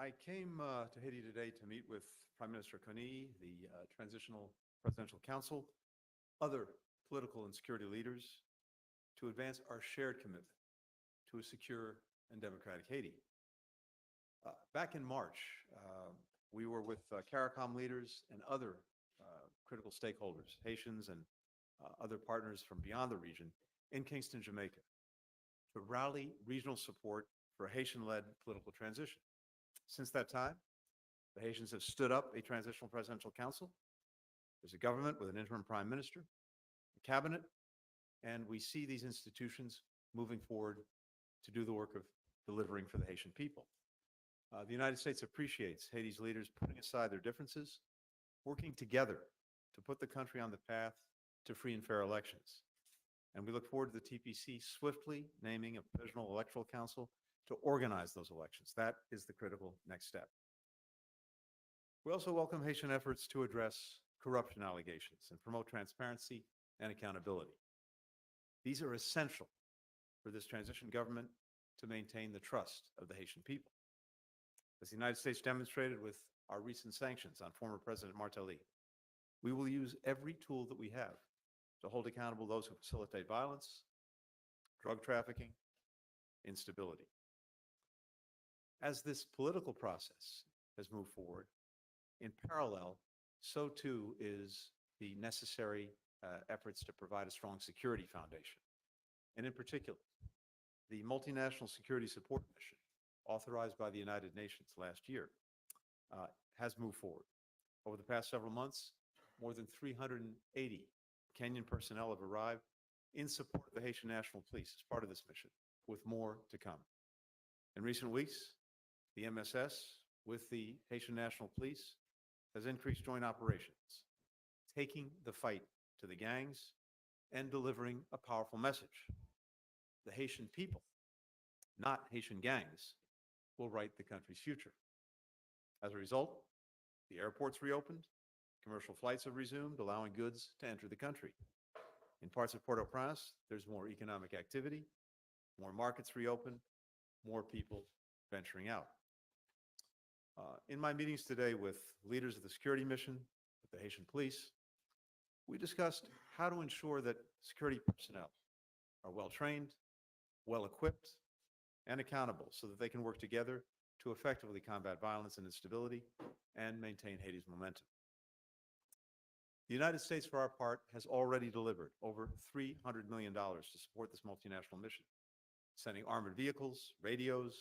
I came to Haiti today to meet with Prime Minister Kony, the Transitional Presidential Council, other political and security leaders, to advance our shared commitment to a secure and democratic Haiti. Back in March, we were with CARICOM leaders and other critical stakeholders, Haitians and other partners from beyond the region, in Kingston, Jamaica, to rally regional support for a Haitian-led political transition. Since that time, the Haitians have stood up a transitional presidential council. There's a government with an interim prime minister, a cabinet, and we see these institutions moving forward to do the work of delivering for the Haitian people. The United States appreciates Haiti's leaders putting aside their differences, working together to put the country on the path to free and fair elections. And we look forward to the TPC swiftly naming a provisional electoral council to organize those elections. That is the critical next step. We also welcome Haitian efforts to address corruption allegations and promote transparency and accountability. These are essential for this transition government to maintain the trust of the Haitian people. As the United States demonstrated with our recent sanctions on former President Martelly, we will use every tool that we have to hold accountable those who facilitate violence, drug trafficking, instability. As this political process has moved forward, in parallel, so too is the necessary efforts to provide a strong security foundation. And in particular, the multinational security support mission authorized by the United Nations last year has moved forward. Over the past several months, more than 380 Kenyan personnel have arrived in support of the Haitian National Police as part of this mission, with more to come. In recent weeks, the MSS with the Haitian National Police has increased joint operations, taking the fight to the gangs and delivering a powerful message. The Haitian people, not Haitian gangs, will write the country's future. As a result, the airports reopened, commercial flights have resumed, allowing goods to enter the country. In parts of Port-au-Prince, there's more economic activity, more markets reopened, more people venturing out. In my meetings today with leaders of the security mission, with the Haitian police, we discussed how to ensure that security personnel are well-trained, well-equipped, and accountable so that they can work together to effectively combat violence and instability and maintain Haiti's momentum. The United States, for our part, has already delivered over $300 million to support this multinational mission, sending armored vehicles, radios,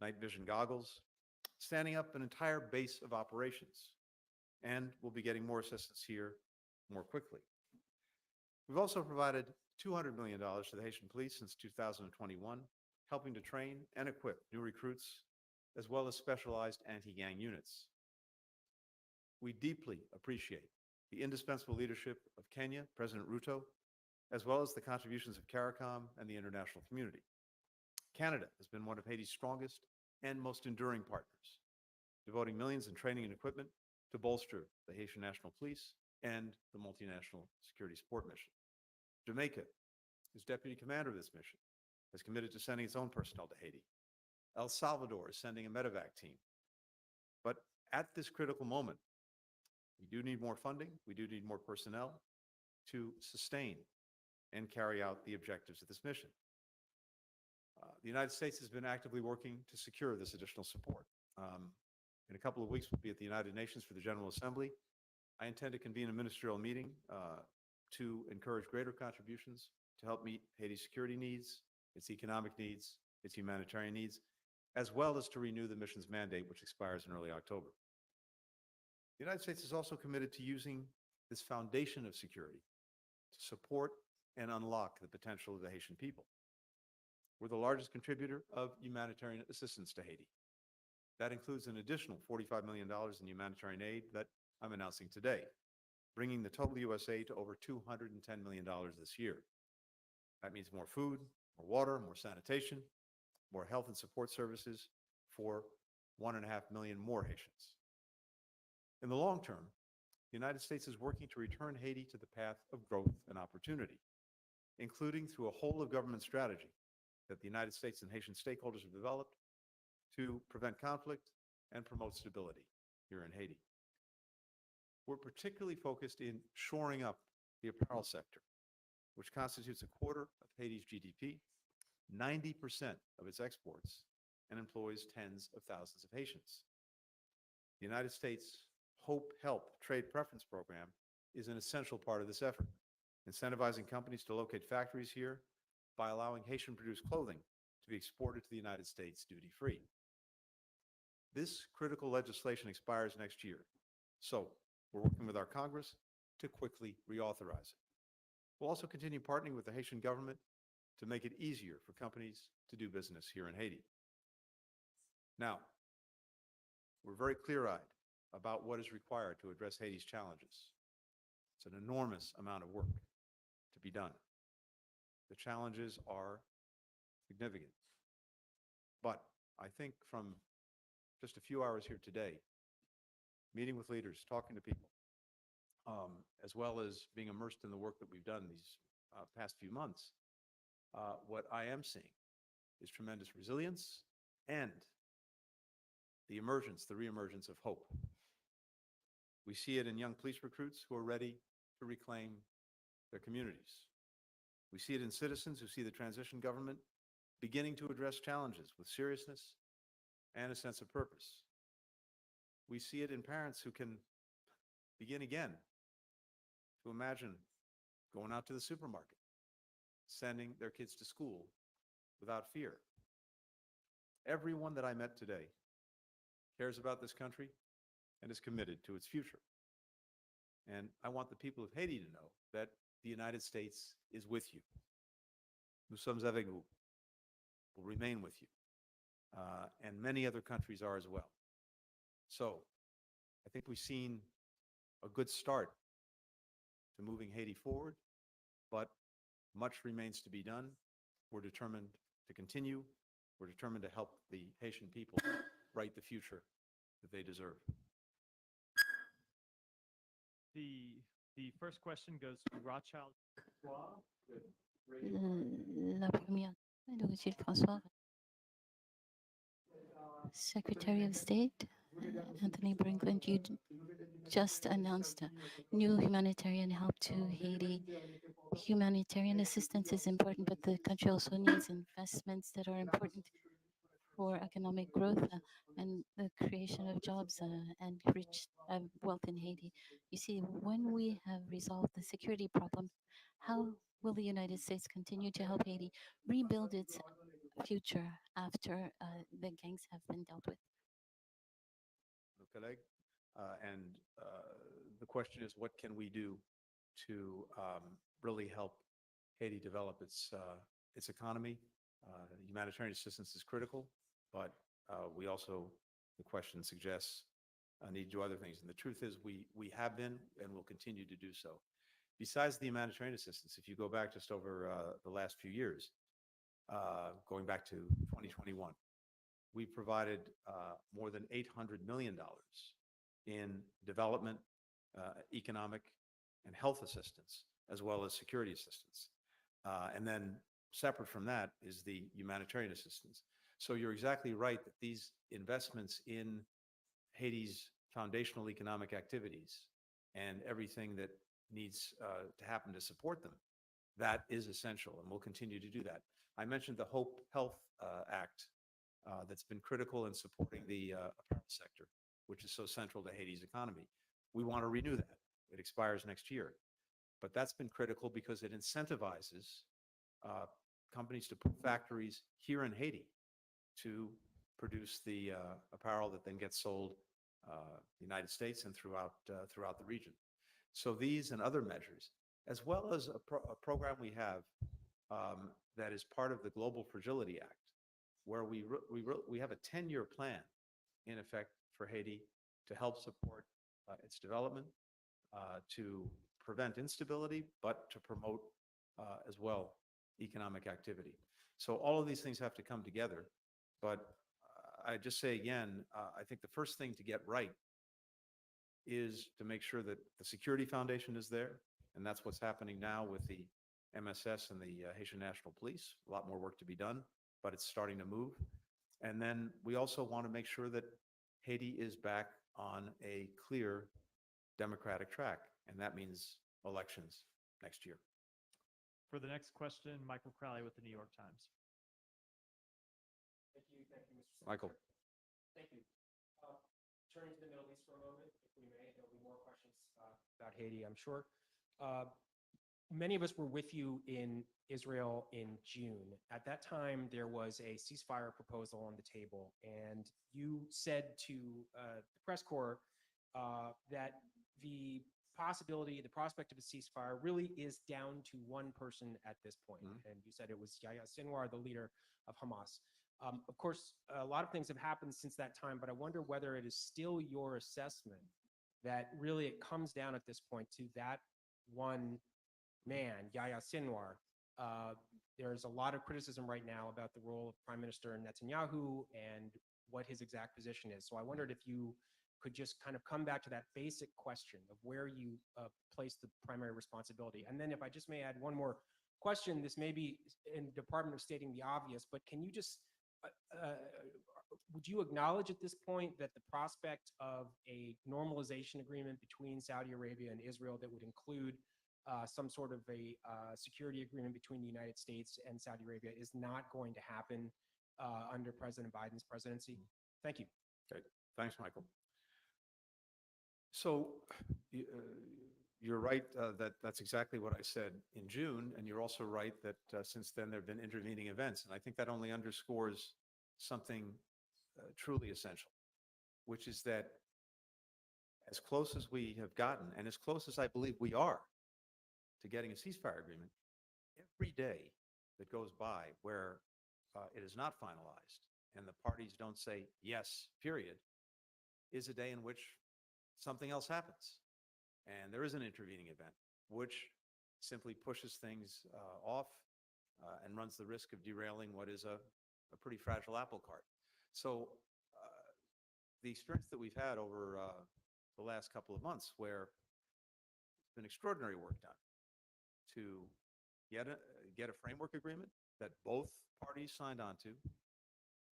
night vision goggles, standing up an entire base of operations, and we'll be getting more assistance here more quickly. We've also provided $200 million to the Haitian police since 2021, helping to train and equip new recruits, as well as specialized anti-gang units. We deeply appreciate the indispensable leadership of Kenya, President Ruto, as well as the contributions of CARICOM and the international community. Canada has been one of Haiti's strongest and most enduring partners, devoting millions in training and equipment to bolster the Haitian National Police and the multinational security support mission. Jamaica, as deputy commander of this mission, has committed to sending its own personnel to Haiti. El Salvador is sending a medevac team. But at this critical moment, we do need more funding, we do need more personnel to sustain and carry out the objectives of this mission. The United States has been actively working to secure this additional support. In a couple of weeks, we'll be at the United Nations for the General Assembly. I intend to convene a ministerial meeting to encourage greater contributions to help meet Haiti's security needs, its economic needs, its humanitarian needs, as well as to renew the mission's mandate, which expires in early October. The United States is also committed to using this foundation of security to support and unlock the potential of the Haitian people. We're the largest contributor of humanitarian assistance to Haiti. That includes an additional $45 million in humanitarian aid that I'm announcing today, bringing the total U.S. aid to over $210 million this year. That means more food, more water, more sanitation, more health and support services for 1.5 million more Haitians. In the long term, the United States is working to return Haiti to the path of growth and opportunity, including through a whole-of-government strategy that the United States and Haitian stakeholders have developed to prevent conflict, and promote stability here in Haiti. We're particularly focused in shoring up the apparel sector, which constitutes a quarter of Haiti's GDP, 90% of its exports, and employs tens of thousands of Haitians. The United States Hope Help Trade Preference Program is an essential part of this effort, incentivizing companies to locate factories here by allowing Haitian-produced clothing to be exported to the United States duty-free. This critical legislation expires next year, so we're working with our Congress to quickly reauthorize it. We'll also continue partnering with the Haitian government to make it easier for companies to do business here in Haiti. Now, we're very clear-eyed about what is required to address Haiti's challenges. It's an enormous amount of work to be done. The challenges are significant. But I think from just a few hours here today, meeting with leaders, talking to people, as well as being immersed in the work that we've done these past few months, what I am seeing is tremendous resilience and the reemergence of hope. We see it in young police recruits who are ready to reclaim their communities. We see it in citizens who see the transition government beginning to address challenges with seriousness and a sense of purpose. We see it in parents who can begin again to imagine going out to the supermarket, sending their kids to school without fear. Everyone that I met today cares about this country and is committed to its future. And I want the people of Haiti to know that the United States is with you. Nous sommes avec vous. Will remain with you. And many other countries are as well. So I think we've seen a good start to moving Haiti forward, but much remains to be done. We're determined to continue. We're determined to help the Haitian people write the future that they deserve. The first question goes to Rothschild. La première, Gilles François, Secretary of State, Antony Blinken, you just announced new humanitarian help to Haiti. Humanitarian assistance is important, but the country also needs investments that are important for economic growth and the creation of jobs and rich wealth in Haiti. You see, when we have resolved the security problem, how will the United States continue to help Haiti rebuild its future after the gangs have been dealt with? And the question is, what can we do to really help Haiti develop its economy? Humanitarian assistance is critical, but we also, the question suggests, need to do other things. And the truth is we have been and will continue to do so. Besides the humanitarian assistance, if you go back just over the last few years, going back to 2021, we provided more than $800 million in development, economic, and health assistance, as well as security assistance. And then separate from that is the humanitarian assistance. So you're exactly right that these investments in Haiti's foundational economic activities and everything that needs to happen to support them, that is essential, and we'll continue to do that. I mentioned the Hope Health Act that's been critical in supporting the apparel sector, which is so central to Haiti's economy. We want to renew that. It expires next year. But that's been critical because it incentivizes companies to put factories here in Haiti to produce the apparel that then gets sold the United States and throughout the region. So these and other measures, as well as a program we have that is part of the Global Fragility Act, where we have a 10-year plan in effect for Haiti to help support its development, to prevent instability, but to promote as well economic activity. So all of these things have to come together. But I just say again, I think the first thing to get right is to make sure that the security foundation is there, and that's what's happening now with the MSS and the Haitian National Police. A lot more work to be done, but it's starting to move. And then we also want to make sure that Haiti is back on a clear democratic track, and that means elections next year. For the next question, Michael Crowley with the New York Times. Thank you, Mr. Secretary. Michael. Thank you. Turning to the Middle East for a moment, if we may, there'll be more questions about Haiti, I'm sure. Many of us were with you in Israel in June. At that time, there was a ceasefire proposal on the table, and you said to the press corps that the possibility, the prospect of a ceasefire really is down to one person at this point. And you said it was Yahya Sinwar, the leader of Hamas. Of course, a lot of things have happened since that time, but I wonder whether it is still your assessment that really it comes down at this point to that one man, Yahya Sinwar. There's a lot of criticism right now about the role of Prime Minister Netanyahu and what his exact position is. So I wondered if you could just kind of come back to that basic question of where you place the primary responsibility. And then if I just may add one more question, this may be in the Department of stating the obvious, but can you just, would you acknowledge at this point that the prospect of a normalization agreement between Saudi Arabia and Israel that would include some sort of a security agreement between the United States and Saudi Arabia is not going to happen under President Biden's presidency? Thank you. Okay, thanks, Michael. So you're right that that's exactly what I said in June, and you're also right that since then there have been intervening events, and I think that only underscores something truly essential, which is that as close as we have gotten, and as close as I believe we are to getting a ceasefire agreement, every day that goes by where it is not finalized and the parties don't say yes, period, is a day in which something else happens. And there is an intervening event, which simply pushes things off and runs the risk of derailing what is a pretty fragile apple cart. So the experience that we've had over the last couple of months, where it's been extraordinary work done to get a framework agreement that both parties signed on to,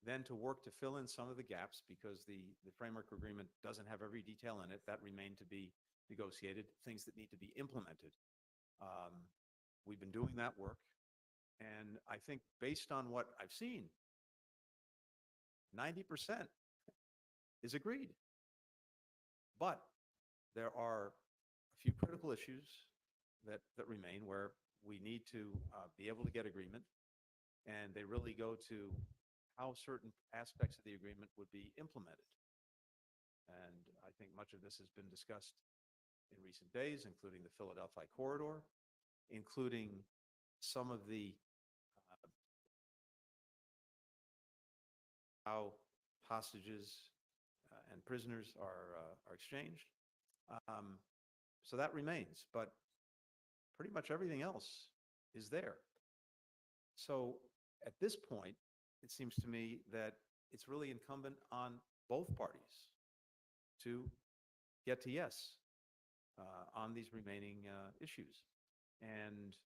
then to work to fill in some of the gaps because the framework agreement doesn't have every detail in it. That remain to be negotiated, things that need to be implemented. We've been doing that work, and I think based on what I've seen, 90% is agreed. But there are a few critical issues that remain where we need to be able to get agreement, and they really go to how certain aspects of the agreement would be implemented. And I think much of this has been discussed in recent days, including the Philadelphia corridor, including some of the how hostages and prisoners are exchanged. So that remains, but pretty much everything else is there. So at this point, it seems to me that it's really incumbent on both parties to get to yes on these remaining issues. And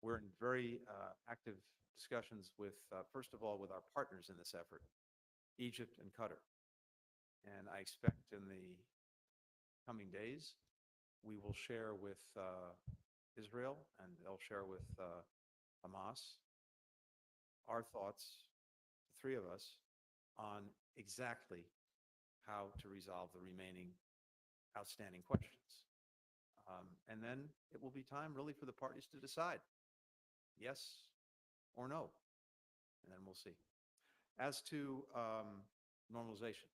we're in very active discussions with, first of all, with our partners in this effort, Egypt and Qatar. And I expect in the coming days, we will share with Israel, and they'll share with Hamas our thoughts, the three of us, on exactly how to resolve the remaining outstanding questions. And then it will be time really for the parties to decide yes or no, and then we'll see. As to normalization,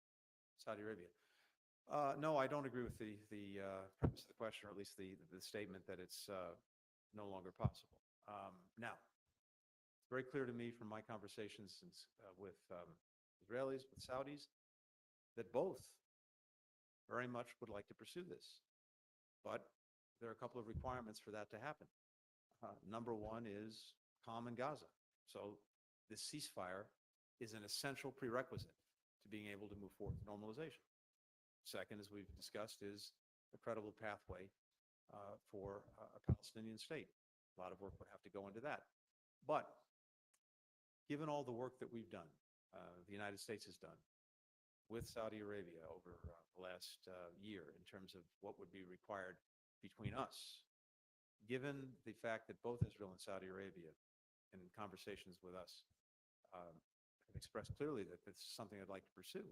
Saudi Arabia. No, I don't agree with the premise of the question, or at least the statement that it's no longer possible. Now, it's very clear to me from my conversations with Israelis, with Saudis, that both very much would like to pursue this. But there are a couple of requirements for that to happen. Number one is calm in Gaza. So this ceasefire is an essential prerequisite to being able to move forward with normalization. Second, as we've discussed, is a credible pathway for a Palestinian state. A lot of work would have to go into that. But given all the work that we've done, the United States has done, with Saudi Arabia over the last year in terms of what would be required between us, given the fact that both Israel and Saudi Arabia, in conversations with us, have expressed clearly that this is something I'd like to pursue.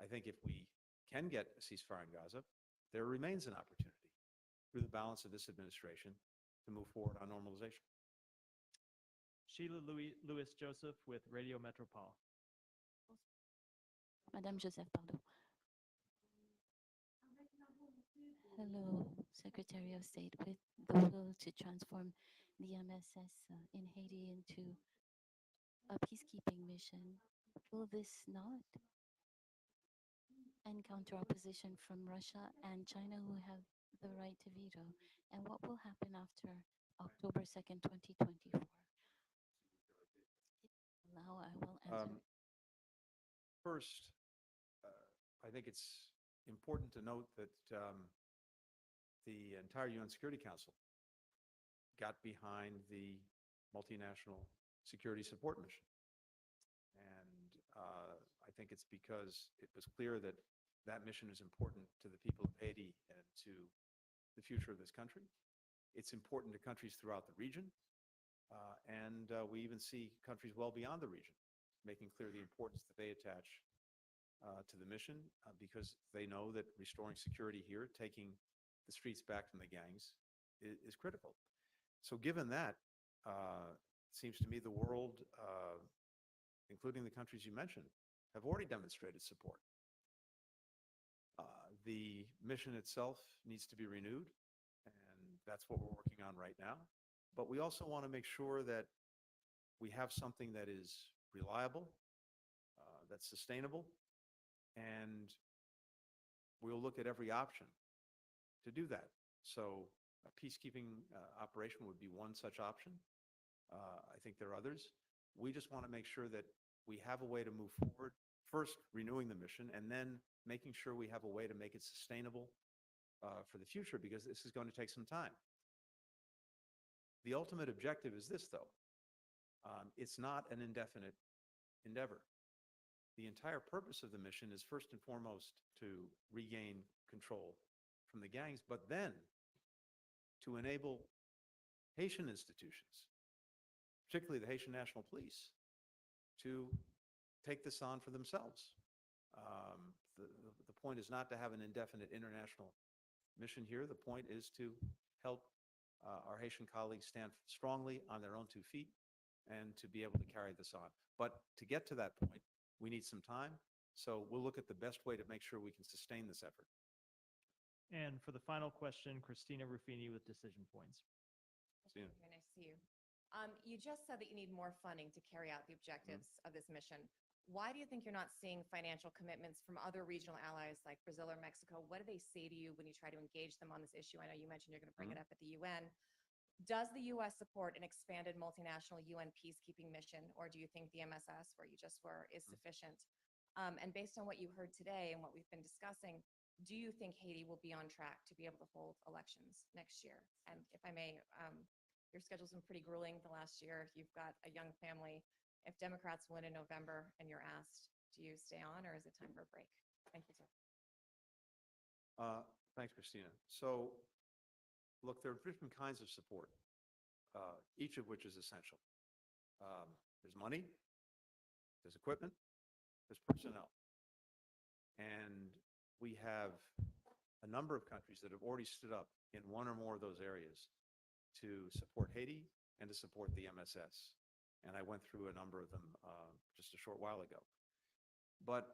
I think if we can get a ceasefire in Gaza, there remains an opportunity through the balance of this administration to move forward on normalization. Sheila Lewis Joseph with Radio Metropole. Madame Joseph, pardon. Hello, Secretary of State. With the will to transform the MSS in Haiti into a peacekeeping mission, will this not encounter opposition from Russia and China, who have the right to veto? And what will happen after October 2nd, 2024? Now I will answer. First, I think it's important to note that the entire UN Security Council got behind the multinational security support mission. And I think it's because it was clear that that mission is important to the people of Haiti and to the future of this country. It's important to countries throughout the region. And we even see countries well beyond the region making clear the importance that they attach to the mission because they know that restoring security here, taking the streets back from the gangs is critical. So given that, it seems to me the world, including the countries you mentioned, have already demonstrated support. The mission itself needs to be renewed, and that's what we're working on right now. But we also want to make sure that we have something that is reliable, that's sustainable, and we'll look at every option to do that. So a peacekeeping operation would be one such option. I think there are others. We just want to make sure that we have a way to move forward, first renewing the mission, and then making sure we have a way to make it sustainable for the future, because this is going to take some time. The ultimate objective is this, though. It's not an indefinite endeavor. The entire purpose of the mission is first and foremost to regain control from the gangs, but then to enable Haitian institutions, particularly the Haitian National Police, to take this on for themselves. The point is not to have an indefinite international mission here. The point is to help our Haitian colleagues stand strongly on their own 2 feet and to be able to carry this on. But to get to that point, we need some time. So we'll look at the best way to make sure we can sustain this effort. And for the final question, Christina Ruffini with Decision Points. Christina. Very nice to see you. You just said that you need more funding to carry out the objectives of this mission. Why do you think you're not seeing financial commitments from other regional allies like Brazil or Mexico? What do they say to you when you try to engage them on this issue? I know you mentioned you're going to bring it up at the UN. Does the U.S. support an expanded multinational UN peacekeeping mission, or do you think the MSS, where you just were, is sufficient? And based on what you heard today and what we've been discussing, do you think Haiti will be on track to be able to hold elections next year? And if I may, your schedule's been pretty grueling the last year. You've got a young family. If Democrats win in November and you're asked, do you stay on or is it time for a break? Thank you, sir. Thanks, Christina. So, look, there are different kinds of support, each of which is essential. There's money, there's equipment, there's personnel. And we have a number of countries that have already stood up in one or more of those areas to support Haiti and to support the MSS. And I went through a number of them just a short while ago. But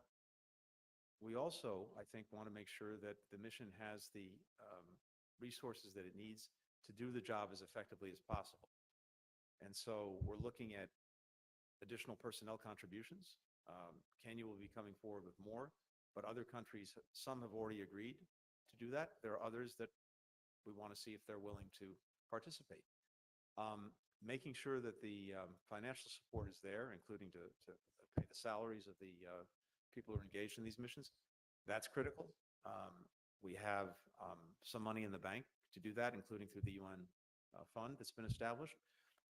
we also, I think, want to make sure that the mission has the resources that it needs to do the job as effectively as possible. And so we're looking at additional personnel contributions. Kenya will be coming forward with more, but other countries, some have already agreed to do that. There are others that we want to see if they're willing to participate. Making sure that the financial support is there, including to pay the salaries of the people who are engaged in these missions, that's critical. We have some money in the bank to do that, including through the UN fund that's been established.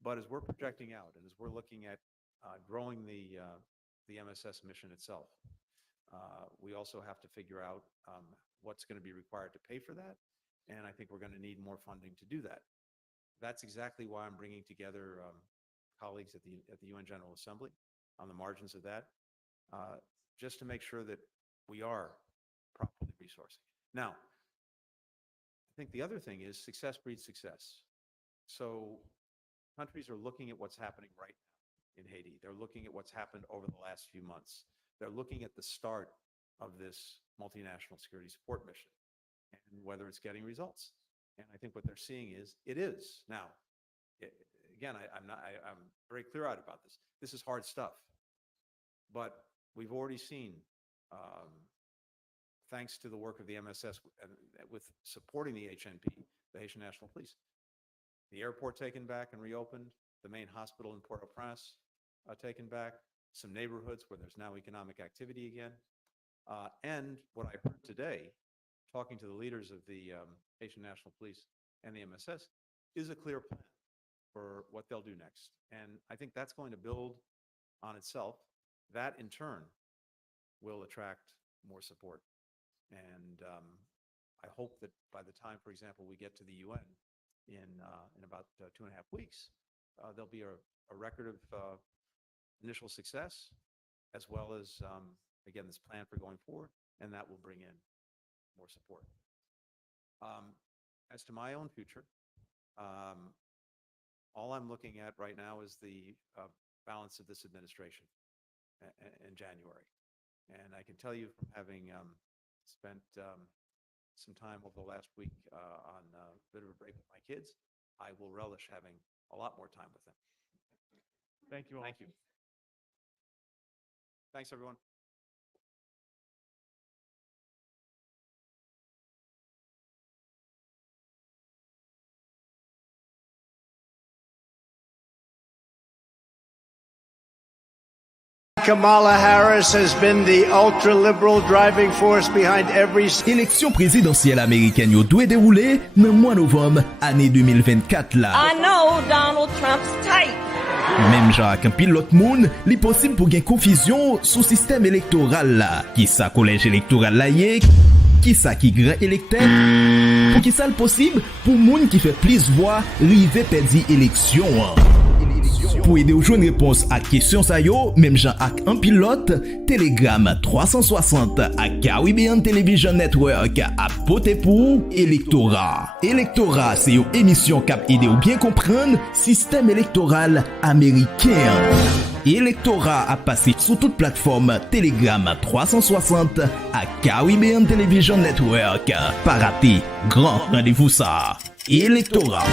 But as we're projecting out and as we're looking at growing the MSS mission itself, We also have to figure out what's going to be required to pay for that. And I think we're going to need more funding to do that. That's exactly why I'm bringing together colleagues at the UN General Assembly on the margins of that, just to make sure that we are properly resourcing. Now, I think the other thing is success breeds success. So countries are looking at what's happening right now in Haiti. They're looking at what's happened over the last few months. They're looking at the start of this multinational security support mission and whether it's getting results. And I think what they're seeing is it is. Now, again, I'm very clear-eyed about this. This is hard stuff. But we've already seen, thanks to the work of the MSS with supporting the HNP, the Haitian National Police, the airport taken back and reopened, the main hospital in Port-au-Prince taken back, some neighborhoods where there's now economic activity again. And what I heard today, talking to the leaders of the Haitian National Police and the MSS, is a clear plan for what they'll do next. And I think that's going to build on itself. That, in turn, will attract more support. And I hope that by the time, for example, we get to the UN in about 2.5 weeks, there'll be a record of initial success, as well as, again, this plan for going forward, and that will bring in more support. As to my own future, all I'm looking at right now is the balance of this administration in January. And I can tell you from having spent some time over the last week on a bit of a break with my kids, I will relish having a lot more time with them. Thank you all. Thank you. Thanks, everyone. Kamala Harris has been the ultra-liberal driving force behind every... Élection présidentielle américaine yo dwe déroulé dans mois novembre année 2024 là. I know Donald Trump's type. Même genre qu'un pilote moun, li possible pour gen confusion sous système électoral là. Qui sa collège électoral là yé, qui sa qui grand électeur, pour qui ça le possible pour moun qui fait plus voix rive perdre élection. Pour aider aux jeunes réponses à questions sa yo, même Jean ak un pilote, Telegram 360 à Caribbean Television Network à pote pour Electorat. Electorat, c'est une émission cap aider ou bien comprendre système électoral américain. Electorat a passé sur toute plateforme Telegram 360 à Caribbean Television Network. Pas rater, grand rendez-vous ça. Electorat.